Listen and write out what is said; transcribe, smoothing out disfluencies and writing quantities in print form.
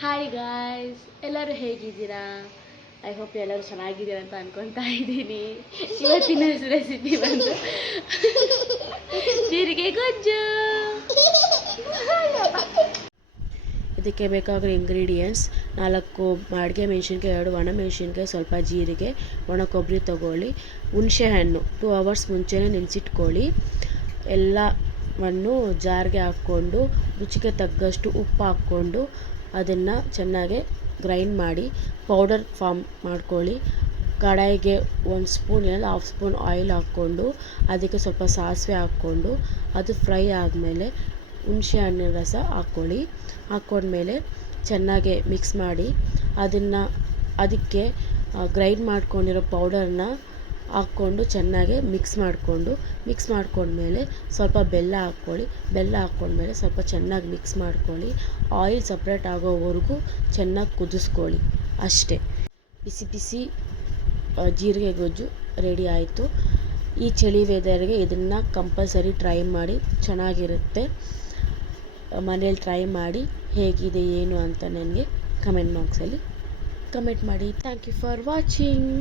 Hi guys, ಎಲ್ಲರೂ ಹೇಗಿದ್ದೀರಾ? I hope ಎಲ್ಲರೂ ಚೆನ್ನಾಗಿದ್ದೀರಾ ಅಂತ ಅನ್ಕೊತಾ ಇದ್ದೀನಿ. ಇವತ್ತಿನ ರೆಸಿಪಿ ಬಂದು ಜೀರಿಗೆ ಗೊಜ್ಜು. ಇದಕ್ಕೆ ಬೇಕಾಗಿರೋ ಇಂಗ್ರೀಡಿಯೆಂಟ್ಸ್ 4 ಬಾಡಿಗೆ ಮೆಣಸಿನ್ಕಾಯಿ, 2 ಒಣ ಮೆಣಸಿನ್ಕಾಯಿ, ಸ್ವಲ್ಪ ಜೀರಿಗೆ, ಒಣ ಕೊಬ್ಬರಿ ತೊಗೊಳ್ಳಿ. ಹುಣಸೆಹಣ್ಣು 2 ಅವರ್ಸ್ ಮುಂಚೆನೇ ನೆನೆಸಿಟ್ಕೊಳ್ಳಿ. ಎಲ್ಲವನ್ನು ಜಾರ್ಗೆ ಹಾಕ್ಕೊಂಡು ರುಚಿಗೆ ತಕ್ಕಷ್ಟು ಉಪ್ಪು ಹಾಕ್ಕೊಂಡು ಅದನ್ನು ಚೆನ್ನಾಗಿ ಗ್ರೈಂಡ್ ಮಾಡಿ ಪೌಡರ್ ಫಾರ್ಮ್ ಮಾಡ್ಕೊಳ್ಳಿ. ಕಡಾಯಿಗೆ 1 ಸ್ಪೂನ್ ಇಲ್ಲ 1/2 ಸ್ಪೂನ್ ಆಯಿಲ್ ಹಾಕ್ಕೊಂಡು ಅದಕ್ಕೆ ಸ್ವಲ್ಪ ಸಾಸಿವೆ ಹಾಕ್ಕೊಂಡು ಅದು ಫ್ರೈ ಆದಮೇಲೆ ಹುಣಸೆ ಹಣ್ಣಿನ ರಸ ಹಾಕ್ಕೊಂಡ್ಮೇಲೆ ಚೆನ್ನಾಗಿ ಮಿಕ್ಸ್ ಮಾಡಿ ಅದಕ್ಕೆ ಗ್ರೈಂಡ್ ಮಾಡ್ಕೊಂಡಿರೋ ಪೌಡರ್ನ ಹಾಕ್ಕೊಂಡು ಚೆನ್ನಾಗಿ ಮಿಕ್ಸ್ ಮಾಡ್ಕೊಂಡ್ಮೇಲೆ ಸ್ವಲ್ಪ ಬೆಲ್ಲ ಹಾಕ್ಕೊಂಡ್ಮೇಲೆ ಸ್ವಲ್ಪ ಚೆನ್ನಾಗಿ ಮಿಕ್ಸ್ ಮಾಡ್ಕೊಳ್ಳಿ. ಆಯಿಲ್ ಸಪ್ರೇಟ್ ಆಗೋವರೆಗೂ ಚೆನ್ನಾಗಿ ಕುದಿಸ್ಕೊಳ್ಳಿ. ಅಷ್ಟೇ, ಬಿಸಿ ಬಿಸಿ ಜೀರಿಗೆ ಗೊಜ್ಜು ರೆಡಿ ಆಯಿತು. ಈ ಚಳಿ ವೆದರ್ಗೆ ಇದನ್ನು ಕಂಪಲ್ಸರಿ ಟ್ರೈ ಮಾಡಿ, ಚೆನ್ನಾಗಿರುತ್ತೆ. ಮನೇಲಿ ಟ್ರೈ ಮಾಡಿ ಹೇಗಿದೆ ಏನು ಅಂತ ನನಗೆ ಕಮೆಂಟ್ ಬಾಕ್ಸಲ್ಲಿ ಕಮೆಂಟ್ ಮಾಡಿ. Thank you for watching.